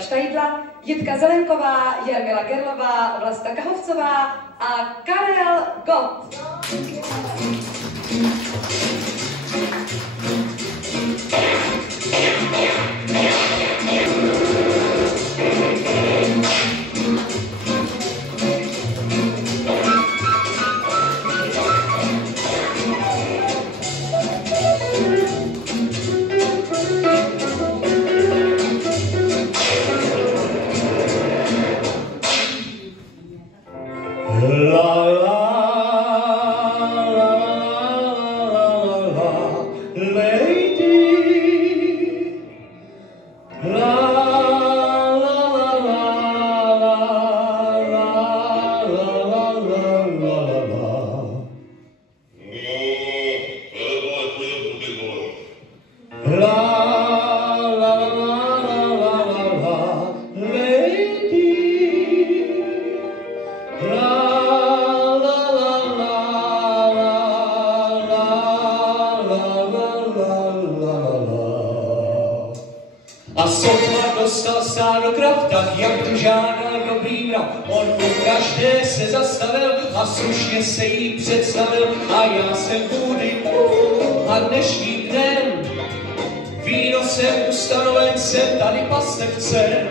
Štajdla, Jitka Zelenková, Jarmila Gerlová, Vlasta Kahovcová a Karel Gott. A sotva dostal stádo krav, tak jak tu žádal dobrý mrav. On u každé se zastavil a slušně se jí představil. A já jsem Budy a dnešním dnem víno jsem ustanoven, jsem tady pastevcem.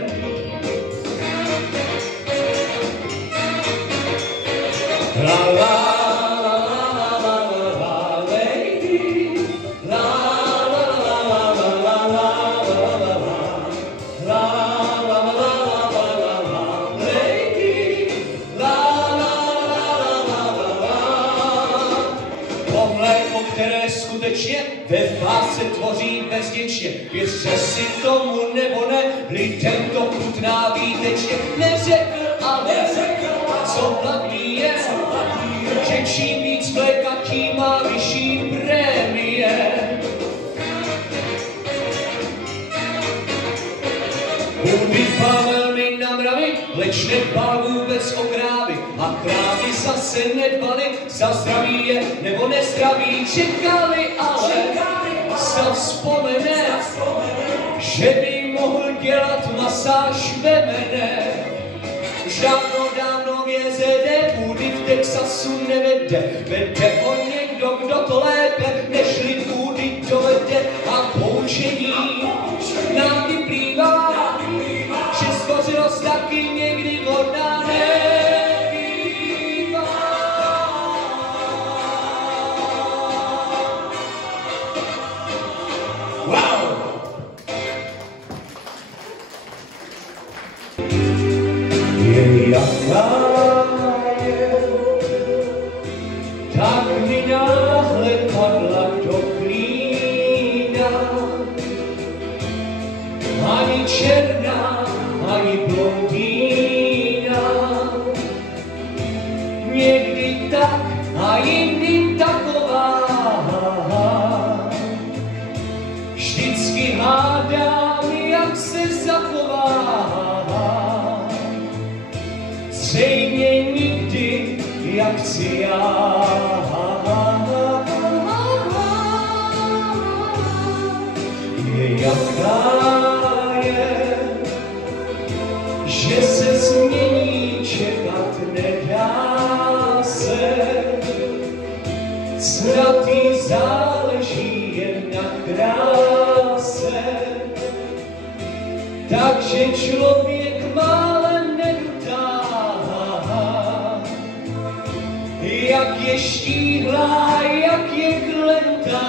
La la. Které skutečně ve vás se tvoří bezděčně. Věřte si tomu nebo ne, lidem to chutná výtečně. Neřekl, ale co hlavní je, že čím víc mléka, tím má vyšší prémie. Budy dbal velmi na mravy, leč nedbal vůbec o krávy. A krávy zase nedbali, za zdraví je nebo nezdraví. Čekali, ale se vzpomene, že by mohl dělat masáž vemene. Už dávno vězede, Budy v Texasu nevede. Vede ho někdo, kdo to lépe, nežli Budy dovede. A poučení nám vyplývá, že zdvořilost taky někdy vodná nebývá. Wow! Je jaká je, tak mi náhle padla do klína. Ani černá, ani blondýna. Někdy tak a jindy taková. Vždycky hádám, jak se zachová. Zřejmě nikdy, jak chci já. Je jaká je, že se změní, čekat nedá se. Svatý záleží jen na kráse, takže člověk málem nedutá. Jak je štíhlá, jak je klenutá,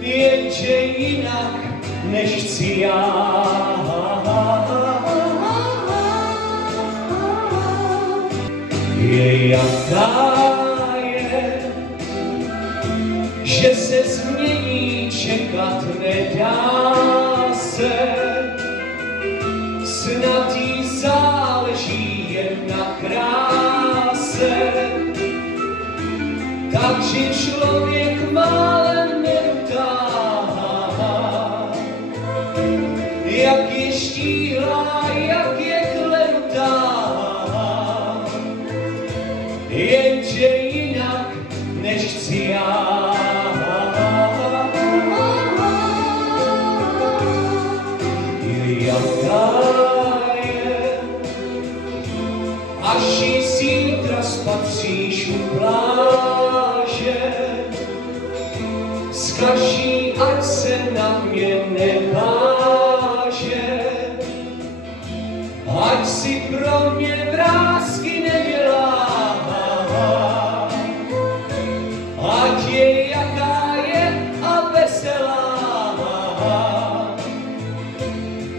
jenže jinak, než chci já. Je jaká je, že se změní, čekat nedá se. Snad jí záleží jen na kráse, takže člověk málem nedutá. Jak je štíhlá, jak je klenutá, jenže jinak, než chci já. jaká je. Až jí zítra spatříš u pláže, zkaží, ať se na mě neváže, ať si pro mě vrásky nedělá, ať je jaká je a veselá,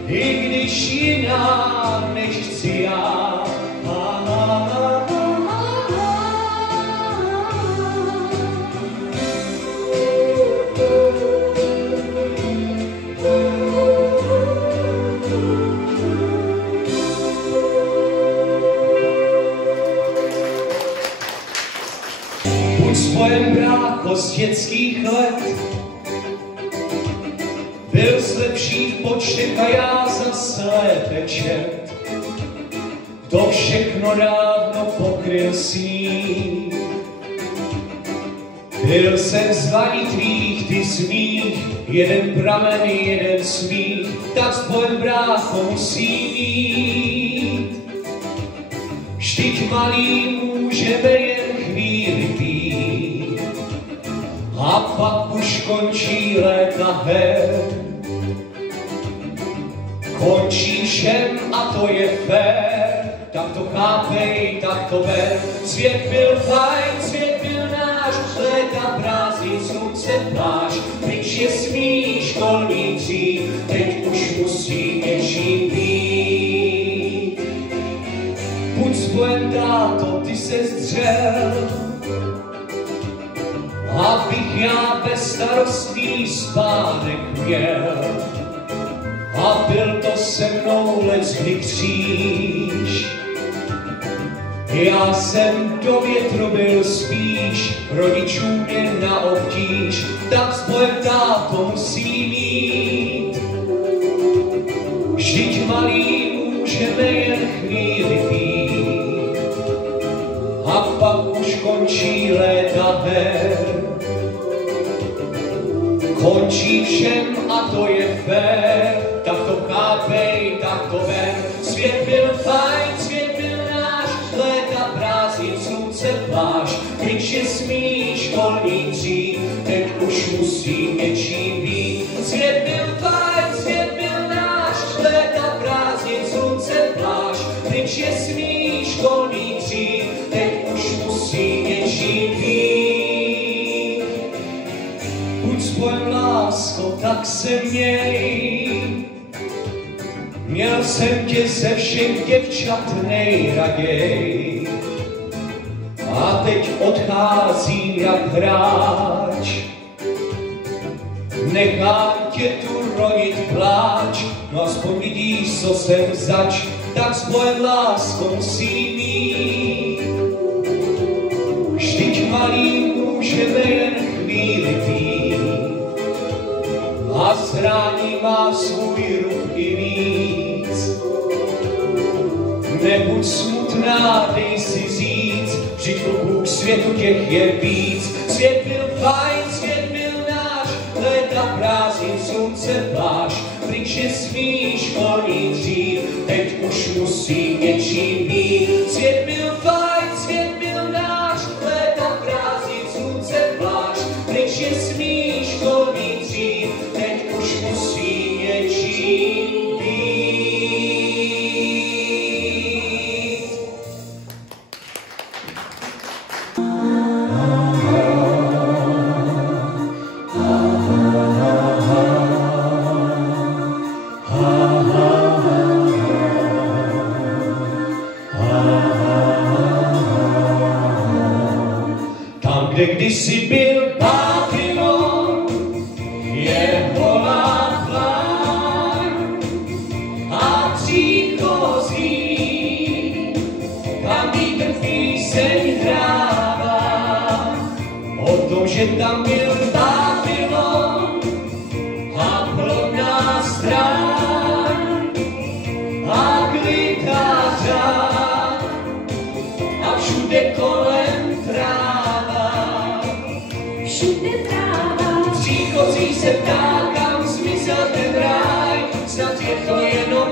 i když jiná než chci já. Spojen brácho z dětských let, byl z lepších počtek a já zas lépe čet. To všechno dávno pokryl sníh. Byl jsem zvaní tvých, ty smích, jeden pramen, jeden smích, tak spojen brácho musí mít. Vždyť malý můžeme jen chvíli pít, a pak už končí léta her. Končí všem a to je fér, tak to chápej, tak to ber. Svět byl fajn, svět byl náš, léta prázdnin, slunce pláž, pryč je smí školní dřív, teď už musí něčím být. Buď spojen, táto, ty se zdřel, abych já bezstarostný spánek měl. A byl to se mnou leckdy kříž. Já jsem do větru byl spíš, rodičům mě na obtíž, tak spojen, táto, musí mít. Vždyť malý můžeme jen chvíli být, a pak už končí léta her. Končí všem a to je fér, tak to chápej, tak to ber. Svět byl fajn, svět byl náš, léta prázdnin, slunce pláž, pryč je smí školní dřív, teď už musí něčím být. Svět byl fajn, svět byl náš, léta prázdnin, slunce pláž, pryč je smí školní dřív, teď už musí něčím být. Buď spojen, lásko, tak se měj. Měl jsem tě ze všech děvčat nejraději, a teď odcházím jak hráč. Nechám tě tu rodit pláč, no aspoň vidíš, co jsem zač, tak spojen, lásko, musí mít. Vždyť malý můžeme jen chvíli pít, a zrání má svůj ruch i víc. Nebuď smutná, dej si říct, vždyť kluků k světu těch je víc. Svět byl fajn, svět byl náš, léta prázdnin, slunce pláž, pryč je smí školní dřív, teď už musí něčím být. Svět byl fajn, svět byl náš, léta prázdnin, slunce pláž, pryč je smí školní dřív, teď už musí něčím být. Tam, kde kdysi byl Babylon, je holá plán a příchozí, tam vítr píseň hrává o tom, že tam byl Babylon a plodná strán a klitářa a všude kolem tráva. Všude tráva. Příchozí se ptá, kam zmizel ten ráj, snad je to jenom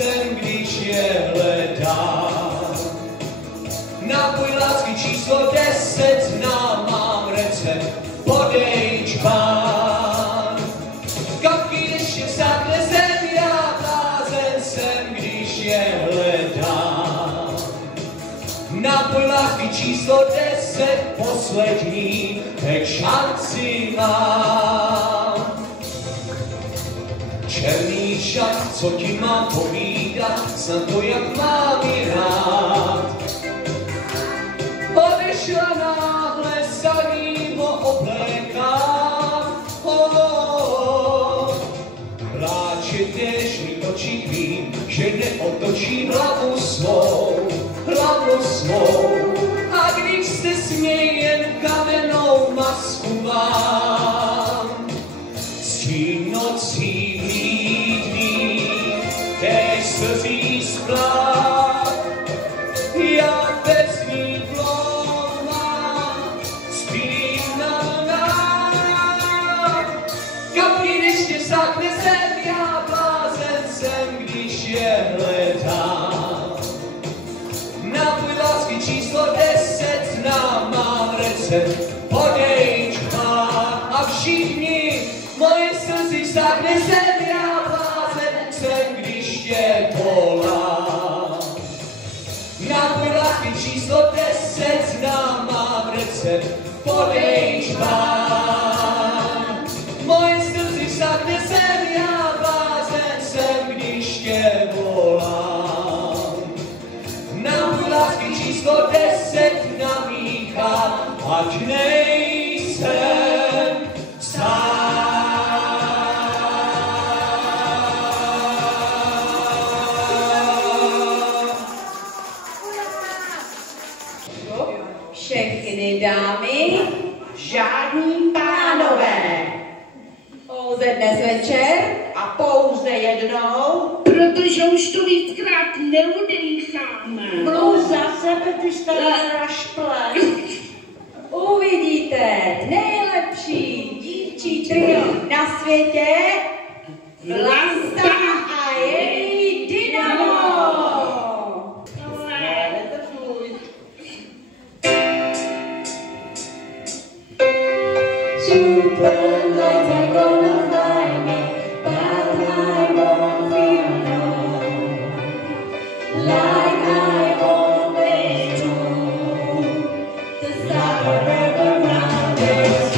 jsem, když je hledám. Nápoj lásky číslo 10 znám, mám recept, podej čbán. Kapky ještě vsákne zem, já blázen jsem, když je hledám. Nápoj lásky číslo 10, poslední, teď šanci mám. Černý šat, co ti mám povídat, snad to, jak mám ji rád. Odešla náhle, sadím ho oblékám. Pláče tež mi oči vím, že neotočím hlavu svou. A když se směj, jen kamennou masku mám. Stín nocí vlídný, též slzí splát. Já bez ní dlouhá, spím na vlnách. Kapky deště vsákne zem, já blázen jsem, když je hledám. Nápoj lásky číslo 10 znám, mám recept, podej čbán. A všichni moje slzy vsákne zem, já blázen jsem, když tě volám. Nápoj lásky číslo 10 znám, mám recept, podej čbán. Moje slzy vsákne zem, já blázen jsem, když tě volám. Nápoj lásky číslo 10 namíchám, ať nejsem sám. Všechny dámy, žádní pánové. Pouze dnes večer a pouze jednou. Protože už to víckrát neudýcháme. Mluv za sebe, ty stará šple. Uvidíte nejlepší dívčí trio na světě. Vlasta a její Dynamo. Superlights are gonna find me, but I won't feel alone, like I always do. The summer around is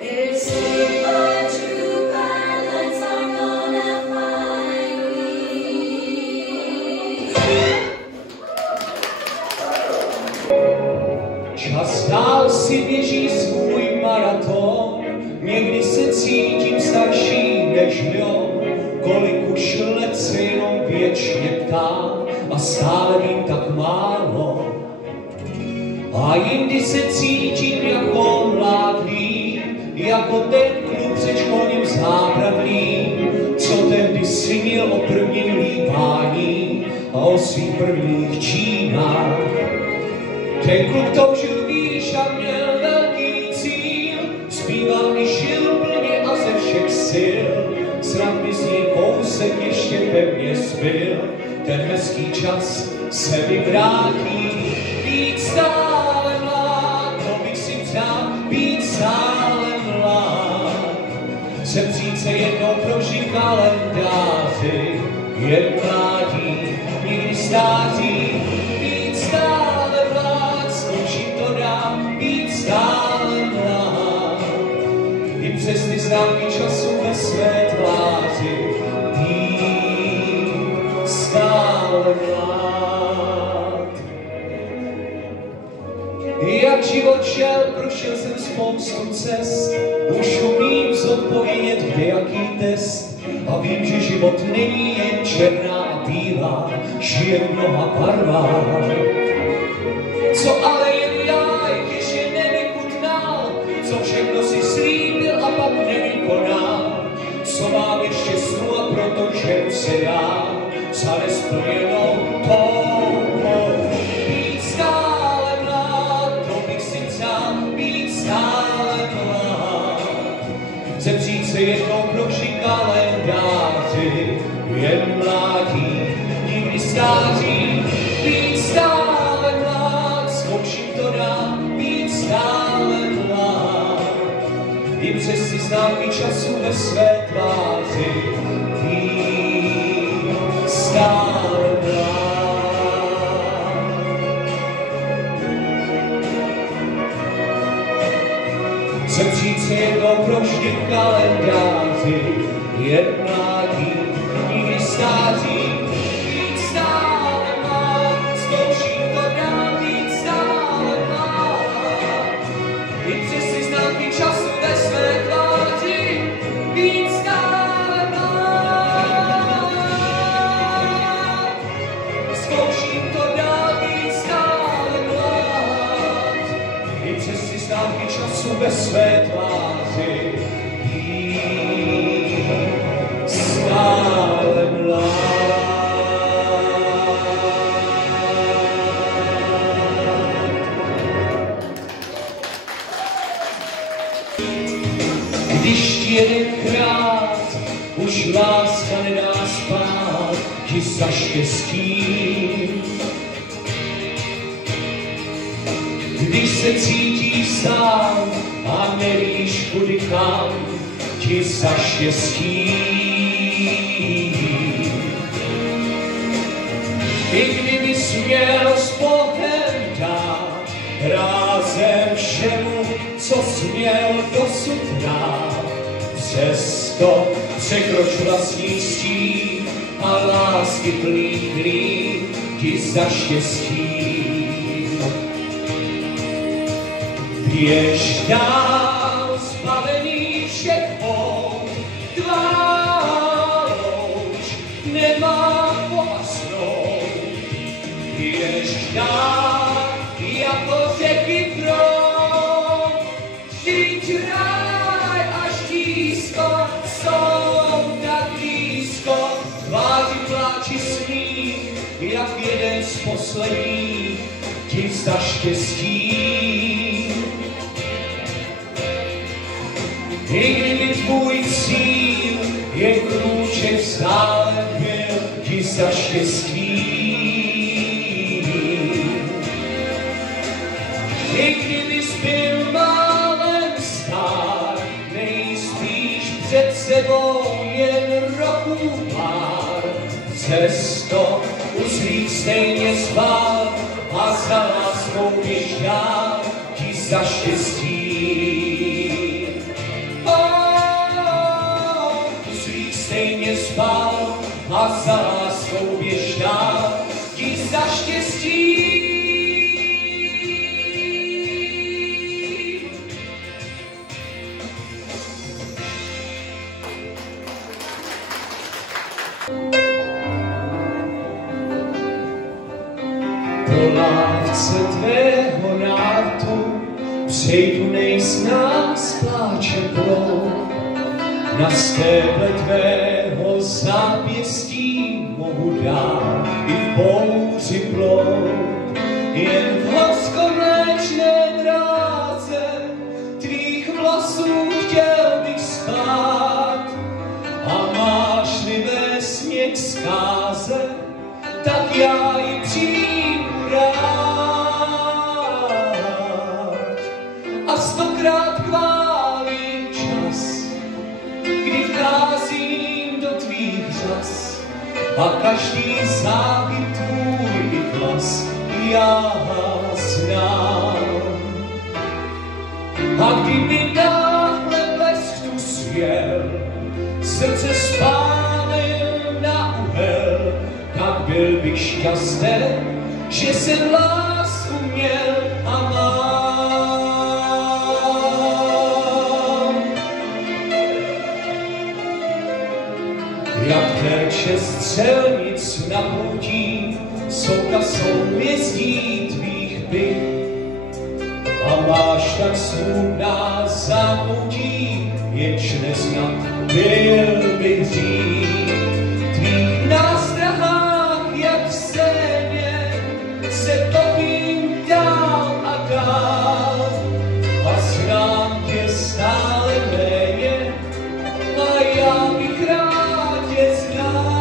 It's čeká a stále vím tak málo. A jindy se cítím jako mladý, jako ten kluk předškolním zábradlím, co tehdy snil o prvním líbání a o svých prvních čínách. Ten kluk toužil výš a měl velký cíl, zpíval i žil plně a ze všech sil. Snad mi z ní kousek ještě pevně zbyl, ten hezký čas se mi vrátí. Být stále mlád, to bych si přál, být stále mlád. Sepřít se jednou prožít kalendáři, jen mládí, nikdy stáří. Být stále mlád, zkouším to dám, být stále mlád. I přes ty známky času ve své tváři, být stále mlád. Jak život šel, prošel jsem spoustu cest, už umím zodpovědět kdejaký test a vím, že život není jen černá a bílá, žije v mnoha barvách. Co ale jen já ještě nevychutnal, co všechno si slíbil a pak nevykonal, co mám ještě snu a proto ženu se dá za nesplněnou touhou. Být stále mlád, to bych si přál, být stále mlád. Zemřít se jednou prožít kalendáři, jen mládí, nikdy stáří. Být stále mlád, zkouším to dám, být stále mlád. I přes ty známky času ve své tváři, být stále mlád. Zemřít se jednou prožít kalendáři, jen mládí, nikdy stáří. Být stále mlád, zkouším to dám, být stále mlád. I přes ty známky času ve své tváři, být stále mlád. Zkouším to dám, být stále mlád. I přes ty známky času ve své tváři, být stále mlád. Když ti jedenkrát už láska nedá spát, ti za štěstí. Když se cítíš sám a nevíš kudy kam, ti za štěstí. I kdybys měl s Bohem dát rázem všemu, co jsi měl dosud dát, přesto překroč vlastní stín a lásky plný klín ti za štěstí. Běž dál zbavený všech hod, tvá louč nemá pohasnout. Běž dál jako řeky proud, vždyť ráj a štízko jsou tak blízko. Tváří pláči smích, jak jeden z posledních, ti za štěstí. I kdyby tvůj cíl je krůček stále byl, ti za štěstí. I kdybys byl málem stár, nejspíš před sebou jen roků pár, přesto uzlík stejně spál a za láskou běž dál, ti za štěstí. Uzlík stejně spál a za láskou běž dál, ti za štěstí. práce tvého nártu přejdu nejsnám s pláčem proud. Na stéble tvého zápěstí mohu dát i v bouři plout. Jen v hořkomléčné dráze tvých vlasů chtěl bych spát. A máš-li ve sněh zkáze, tak já ji přijmu rád. A stokrát chválím čas, kdy vcházím do tvých řas. A každý záhyb tvůj hlas já znám. A kdyby náhle blesk tu svěl, srdce spálil na uhel, tak byl bych šťasten, že jsem lásku měl a mám. Jak terče střelnic na poutí, souka souhvězdí tvých byt. A máš tak smutná zámoutí, jenž neznat byl bych dřív. Tvých nástrahách, jak v scéně, se topím dál a dál. A znám tě stále méně, a já bych rád tě znal.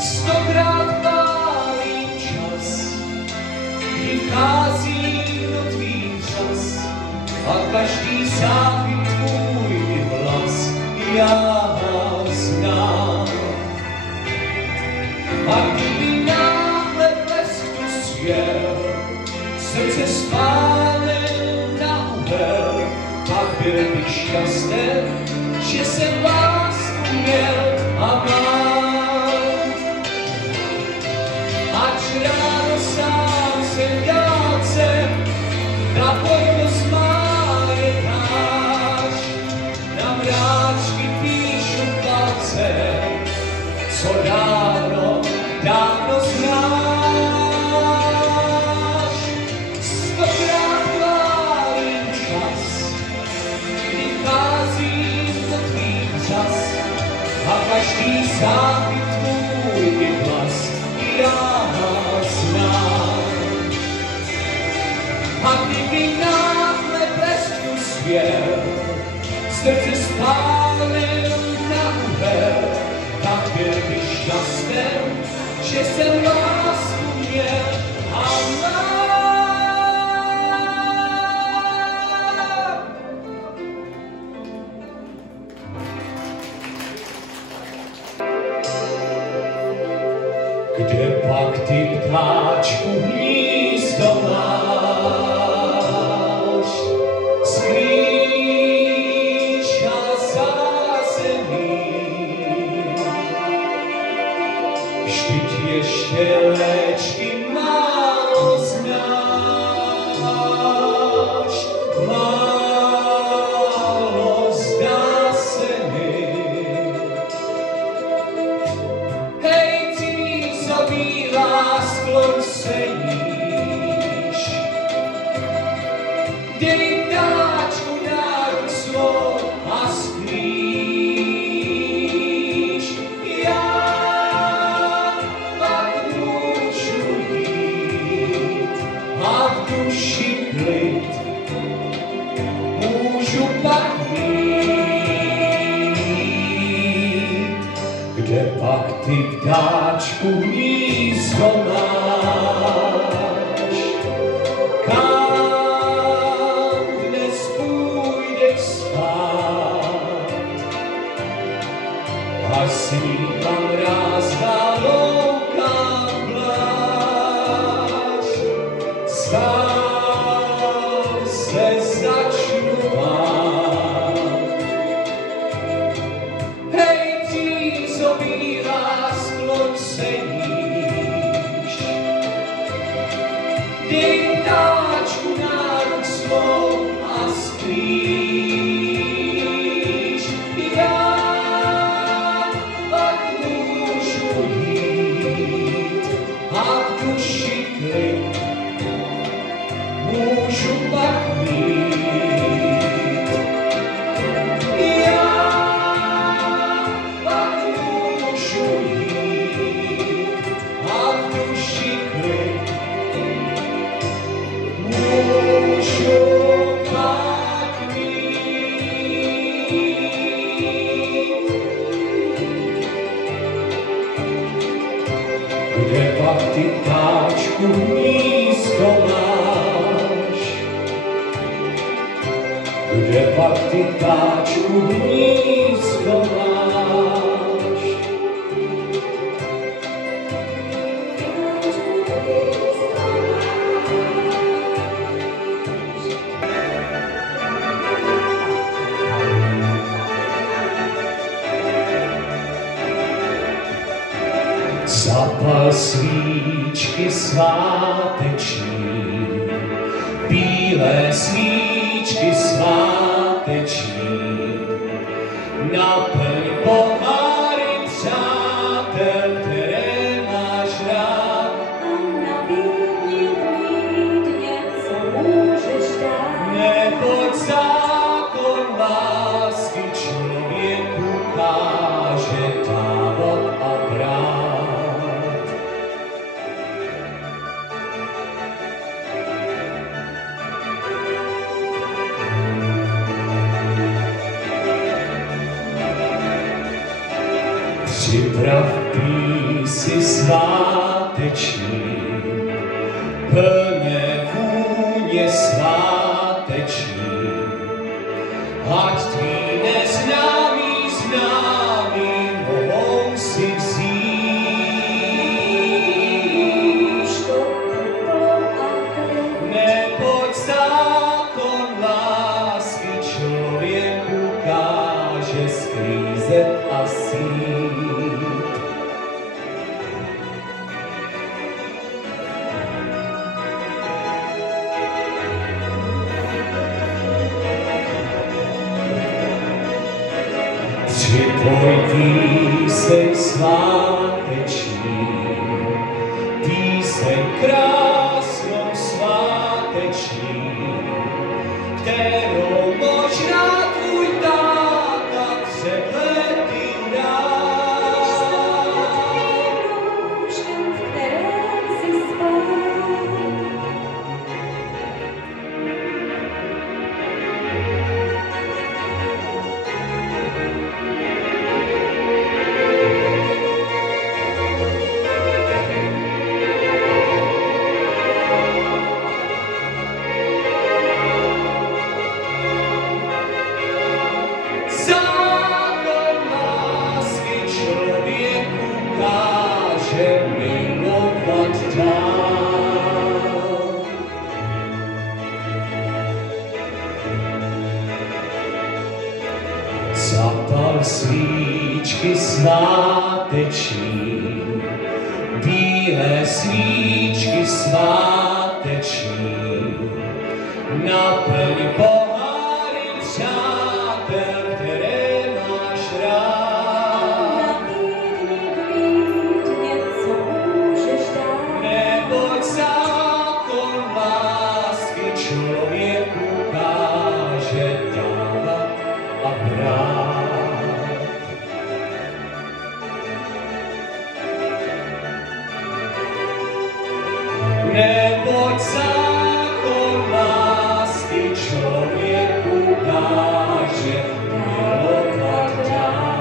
Stokrát chválím čas, kdy vcházím do tvých řas. A každý záhyb tvůj hlas já znám. A kdyby náhle blesk tu svěl, srdce spálil na uhel, tak byl bych šťasten, že jsem lásku měl a mám. Ať ráno sám jsem dálce, na pojmost máje náš, na mráčky píšu palce, co dávno, dávno znáš. Stokrát chválím čas, kdy vcházím do tvých řas, a každý záhyb tvůj hlas já znám. A kdyby náhle blesk tu svěl, srdce spálil na uhel, tak byl bych šťasten, že jsem lásku měl a mám. Kde pak ty ptáčku hnízdo máš, skrýš a zázemí. Vždyť ještě léčky málo znáš, málo zdá se mi. Hej, ty, co bílá sklon seníš, dej ptáčku náruč svou a sklíš. Já pak můžu jít a v duši klid můžu pak mít. Kde pak ty ptáčku hnízdo máš, kam dnes půjdeš spát a snímá mrázná louka pláž. Sám se začnu bát. Hej, břízo bílá sklon seníš, dej ptáčku náruč svou a sklíš. Já pak pak ty ptáčku nízko máš? Kde pak ty ptáčku nízko máš? Zapal svíčky sváteční, bílé svíčky sváteční, naplň poháry přátel, které máš rád. A nabídni klidně, co můžeš dát. Neboť zákon lásky člověku káže dávat a brát. Připrav písy sváteční, plné vůně sváteční, ať tvý neznámý známý mohou si vzít. Neboť zákon lásky člověku káže sklízet a sít. Připoj píseň sváteční, píseň krásnou sváteční, kterou možná tvůj táta před lety dál. V kterém si spal. Zákon lásky člověku káže milovat dál. Zapal svíčky sváteční, bílé svíčky sváteční, naplň poháry přátel, které máš rád. Nabídni klidně, co můžeš dát. Neboť zákon lásky člověku káže dávat a brát. Neboť zákon lásky člověku káže milovat dál.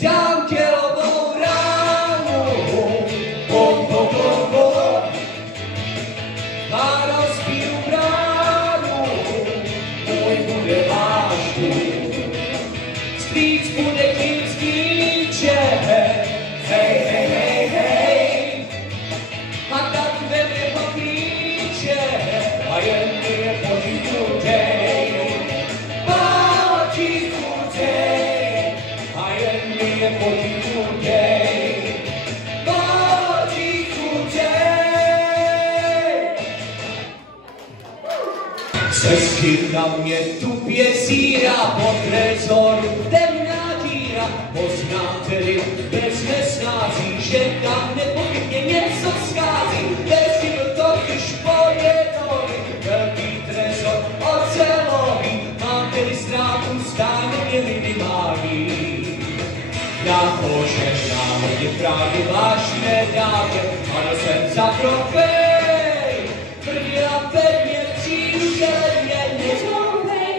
Dám tělovou ránu, bom, bom, bom, bom, a rozbiju bránu, můj bude váš dům. Vstříc bude tím stíče, hej, hej, hej, hej, a tak veme ho klíče, a jen mi je potichu dej, potichu dej, a jen mi je potichu dej, potichu dej. Cesty na mě tupě zírá, po trezoru temná díra, poznám tedy bez nesnází, že tam nepochybně něco schází. Dnes byl totiž pojedový, velký trezor ocelový, mám tedy ztrátu stále minimální. Na požehnání správně vážné dávě, ano jsem za trofej. Tvrdila pevně přijdu železně, nezouvej,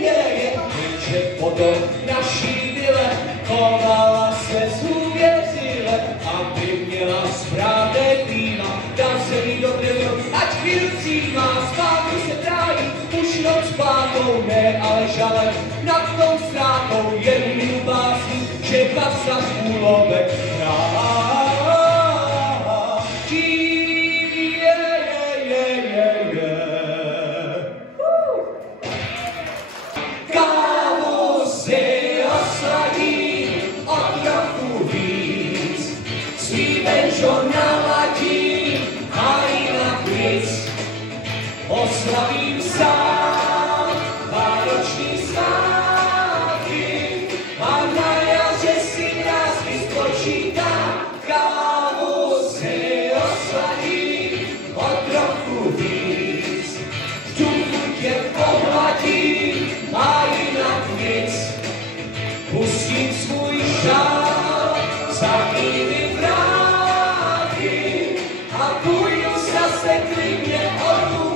jenže potom naší vile chovala se zůvěřile, aby měla správné klíma, dá se jí dobře vrot, ať chvíli má zpátky se trájí, už noc pátou, ne ale žalem nad tou ztrátou, jen básní, že kasa z úlovek hrátí. Kámo si osladí o trochu víc, svý benžo naladí a jinak nic. Oslavím sám vánoční svátky a na jaře si nás vyspočítám. Kávu si osladí o trochu víc, důvod tě pohladí a jinak nic. Pustím svůj šál za mými vrátky a půjdu zase klidně odtud.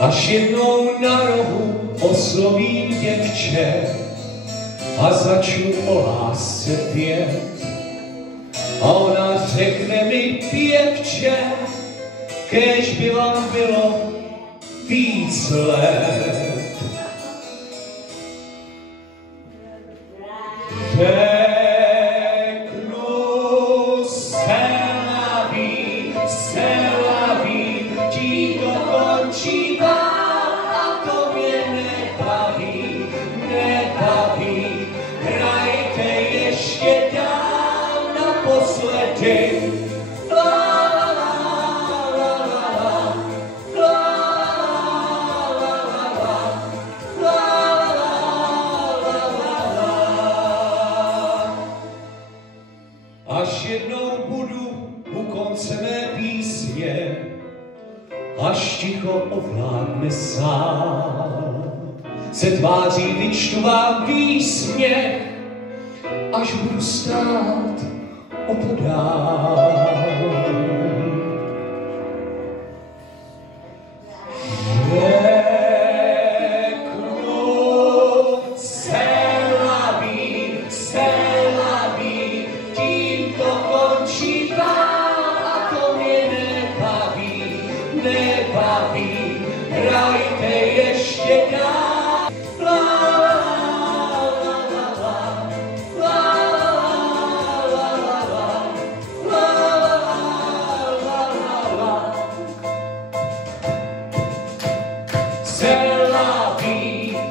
Až jednou na rohu oslovím děvče a začnu o lásce pět. A ona řekne mi pěvče, kéž by vám bylo víc let. Řeknu se laví, tím to končí vám a to mě nebaví. Hrajte ještě dál naposledy. Až jednou budu u konce mé písně, až ticho ovládne sám, se tváří vyčtu vám výsměch, až budu stát opodál. Se laví, tím to končí vám a to mě nebaví. Hrajte ještě dál.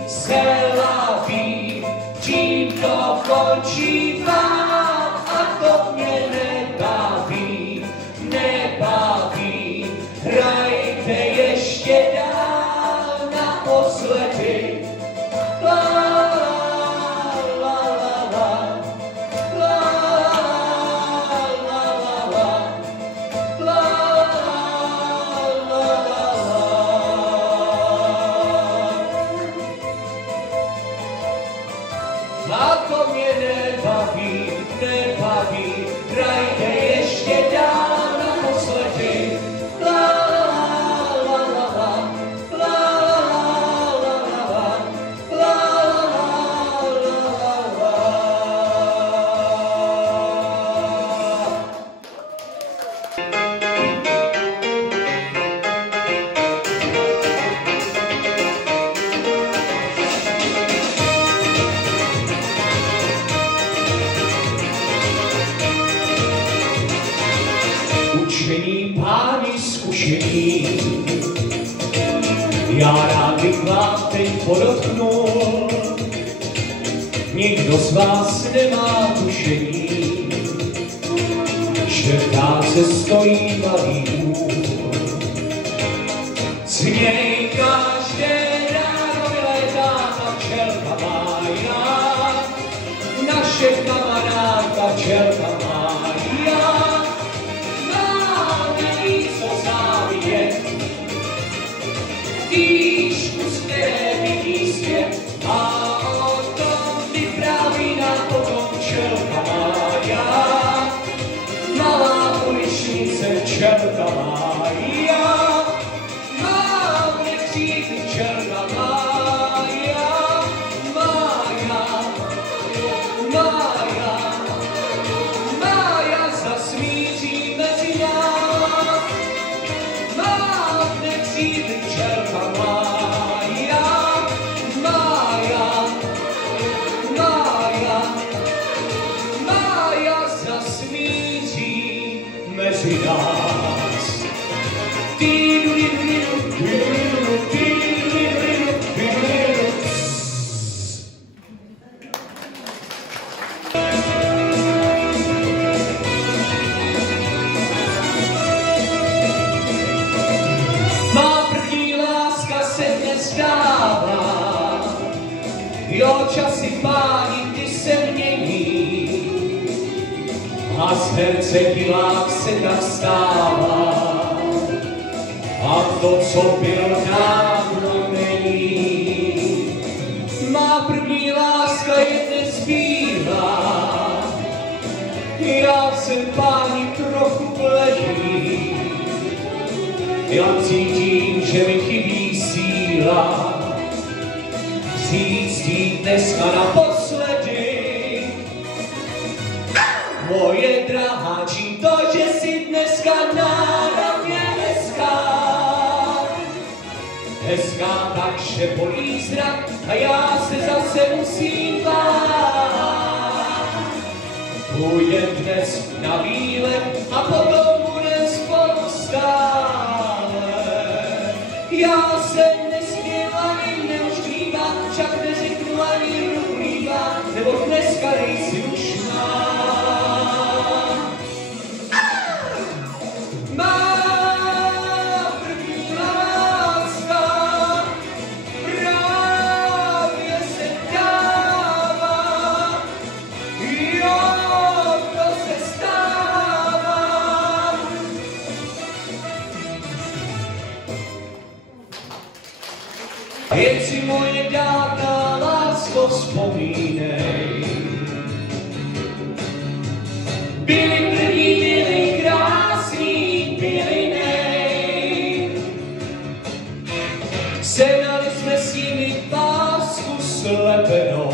Se laví, tím to končí vám a to mě nebaví. Hrajte ještě dál naposledy. A to mě nebaví, hrajte ještě dál naposledy. Učení páni zkušení, já rád bych vám teď podotknul, nikdo z vás nemá tušení, že v táce stojí malý důl. Z něj každé ráno vylétá ta včelka mája, naše křížku, z které vidí svět a o tom vypráví nám potom včelka Mája. Malá uličnice včelka Mája, má bude křídly včelka Mája, Mája, Mája, Mája zasmíří mezi nás. Má bude křídly včelka Mája, Mája, Mája, Mája zasmíří mezi nás. Má první láska se dnes dává, jo, časy páni, ty se mění, a z herce divák se tak stává, a to, co byl, dávno není. Má první láska je dnes bílá, já jsem páni trochu bledý, já cítím, že mi chybí síla říct jí dneska naposledy. Moje drahá, čím to, že jsi dneska náravně hezká. Hezká tak, že bolí zrak a já se zase musím bát. Půjdem dnes na výlet a potom budem spolu stále. Já se nesměl ani neužívám, však neřeknu ani rublívá, nebo dneska nejsi už má. Má první láska právě se dává, jo, to se stává. Jen si moje dávná lásko vzpomínej. Byli první, byli krásní, byli nej. Sehnali jsme s nimi pásku slepenou.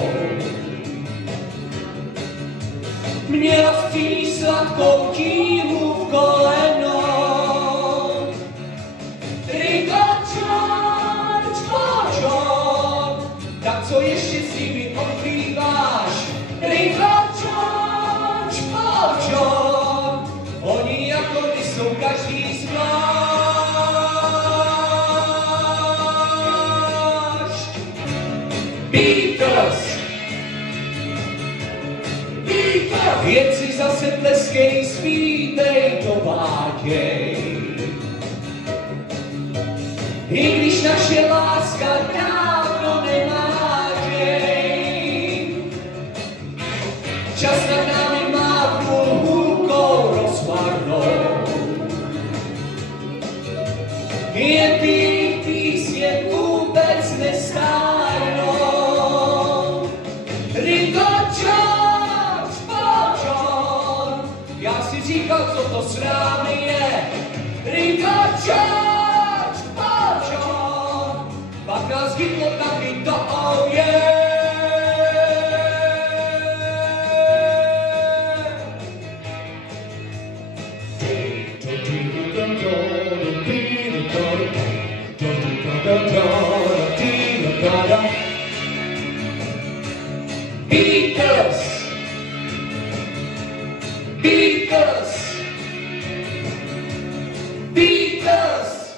Měla v tíni sladkou tíhu v kolenou. Tak co ještě s nimi odkrýváš? Rýchločoč, počoč, oni jako ty jsou každý zvlášť. Beatles, Beatles, jen si zase tleskej, zpívej, dováděj. I když naše láska dávno nemá děj, čas nad námi mávnul hůlkou rozmarnou. Jen ty písně vůbec nestárnou. Rýchločoč, počoč, já si říkal, co to s námi je. Rýchločoč, pak nás chytlo taky do oje. Beatles, Beatles, Beatles.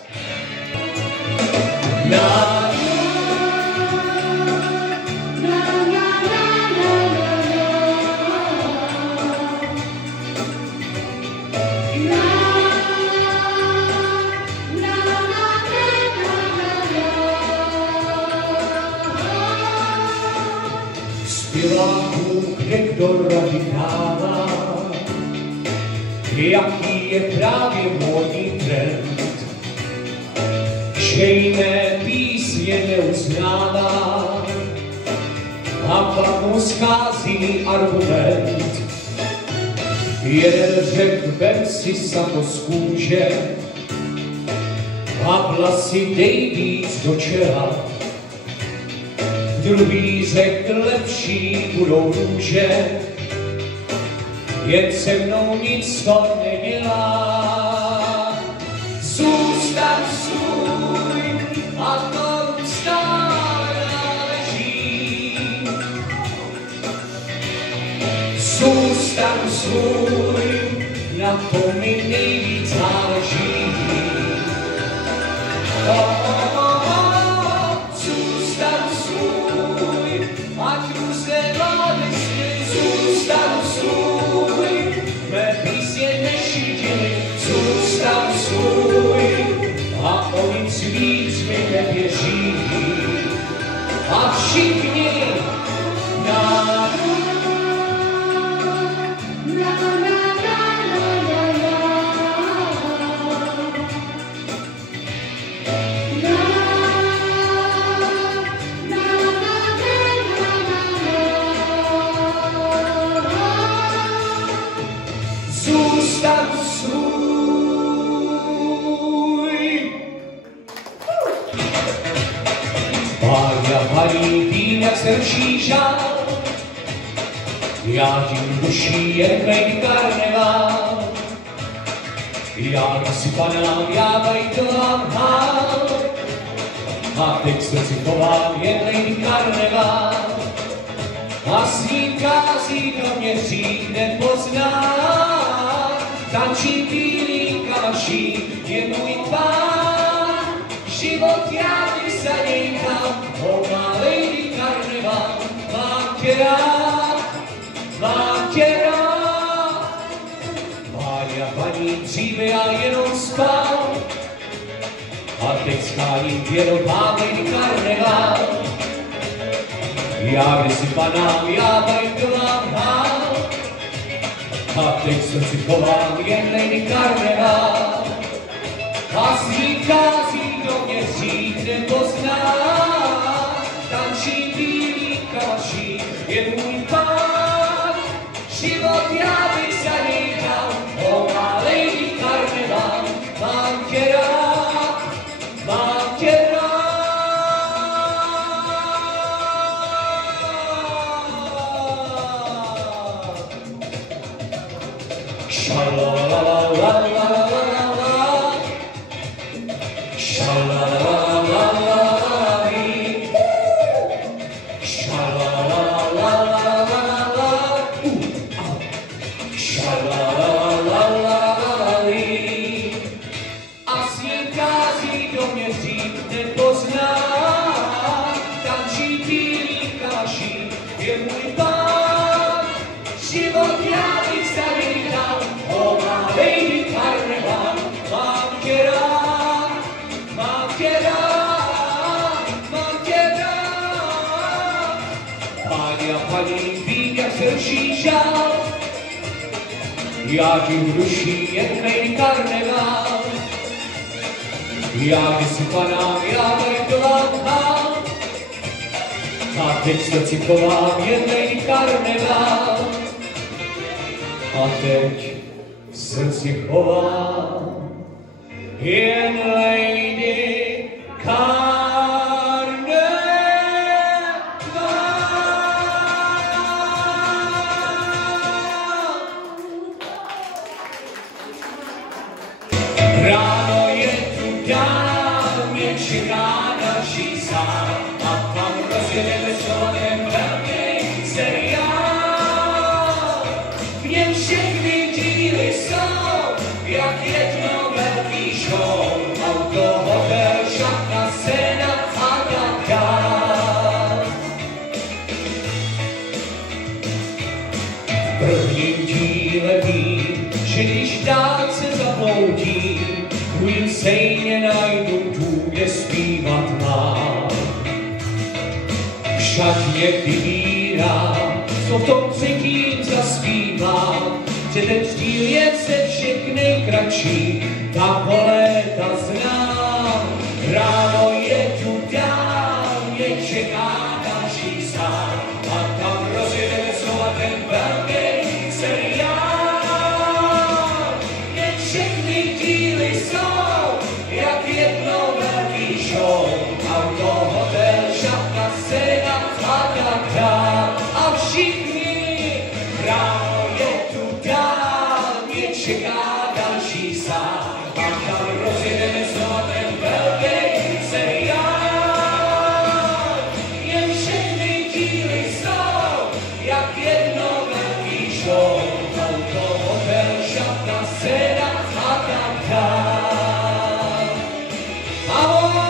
Zpěváků někdo rady dává, jaký je právě módní trend, že jiné pak mu schází argument. Jeden řekl, vem si sako z kůže a vlasy dej víc do čela. Druhý řekl, lepší budou růže, jen se mnou nic to nedělá. Zůstaň svůj a to stále náleží. Zůstaň svůj, na to mi nejvíc záleží. Zůstaň svůj, ať různé vlády směly. Zůstaň svůj, mé písně nešidily. Zůstaň svůj, a o nic víc mi nevěří. A všichni zůstaň svůj. Pája paní vím, jak se ruší žál, já tím duší jen klej karneval. Já si panám, já bajtovám hál, a teď srdci chovám jen klej karneval. A s ním kází do mě hřích nepoznám. Tančí bílý kalaší je můj pán. Život já bych za něj dám, o má lady karneval. Mám tě rád, mám tě rád. Pája paní dříve já jenom spal, a teď skáním vědom mám lady karneval. Já kdysi panám, já bajtovám hál, a teď se si chovám jen lady karneval. A svít kází do mě hřích nepozná, tančí bílý kalaší je můj pán. Život já bych za něj dal, o má lady karneval. Mám tě rád, mám tě rád. A s ním kází do mě hřích nepozná, tančí bílý kalaší je můj pán. Život já bych za něj dal, o má lady karneval. Mám tě rád, mám tě rád, mám tě rád. Páni a paní vím, jak se ruší žál, já tím duší jen lady karneval. Já kdysi panám, já bajtovám hál, a teď srdci chovám jen lady karneval. A teď v srdci chovám jen lady karneval. Ráno je tu dál, mě čeká další sál, a tam rozjedeme člověk velký seriál. V něm všechny díly jsou, jak jedno velký show. Auto, hotel, šatna, scéna a tak dál. V prvním díle vím, že když dál se zabloudím, kvůli stejně najdu tu, kde zpívat mám. Však mě vybírám, co v tom třetím zaspívám, že ten díl je ze všech nejkratší, tak ho léta znám. Ráno je tu dál, mě čeká další sál, a tam auto, hotel, šatna, scéna a tak dál. A všichni právě tu dál mě čeká další sál. A tam rozjedeme znova ten velký seriál. Jen všechny díly jsou jak jedno velký show. Auto, hotel, šatna, scéna a tak dál. Ahoj!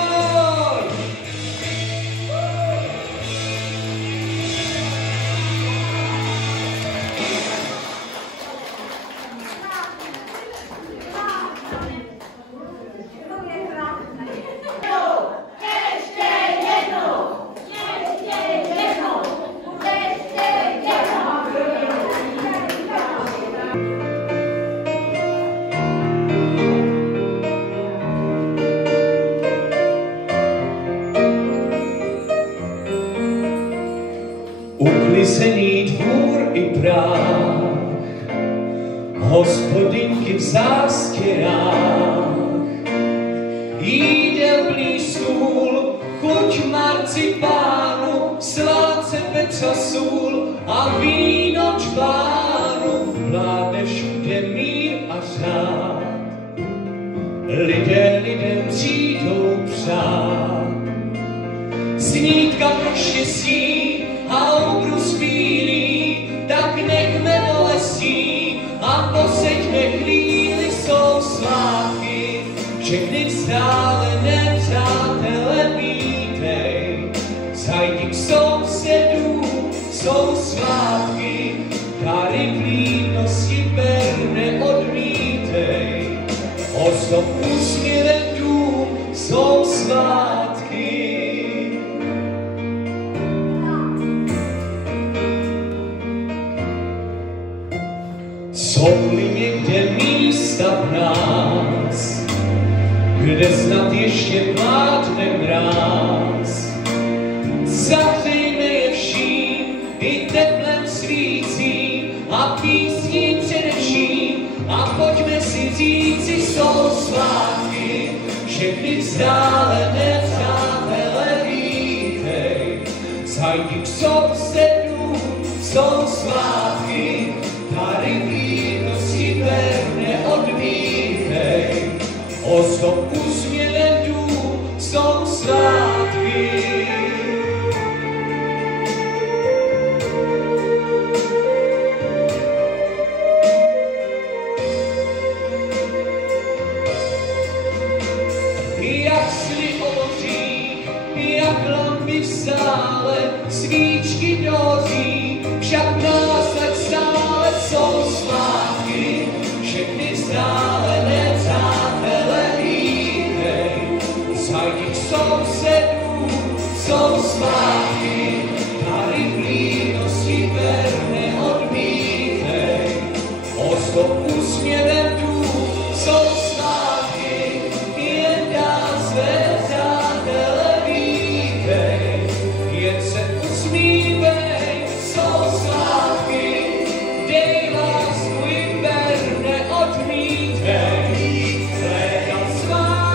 Uklizený dvůr i práh, hospodinky v zástěrách, jídelný stůl, chuť marcipánu, sláce Petra sůl a víno čvánu, vládne všude mír a řád. Lidé lidem přijdou přát, snídka pro štěstí a obrus bílý, tak nechme bolestí a poseďme chvíli, jsou svátky. Všechny vzdálené přátelé vítej, zajdi k sousedům, jsou svátky. Dary vlídnosti ber, neodmítej, ozdob úsměvem dům, jsou svátky. Jsou-li někde místa v nás, kde snad ještě vládne mráz, zahřejme je vším i teplem svící a písní především a pojďme si říci, jsou svátky. Všechny vzdálené přátelé vítej, zajdi k sousedům, jsou svátky. Dary vlídnosti ber, neodmítej, ozdob úsměvem dům, jsou svátky. Jak sny ovoří, jak lampy v sále, svíčky dohoří, však nás tak stále jsou svátky. Všechny vzdálené přátelé vítej, zajdi k sousedům, jsou svátky. Dary vlídnosti ber, neodmítej, ozdob úsměvem dům, jsou svátky. Jen dál své přátelé vítej, jen se usmívej, jsou svátky. Dej lásku i ber, neodmítej, hledat svátku.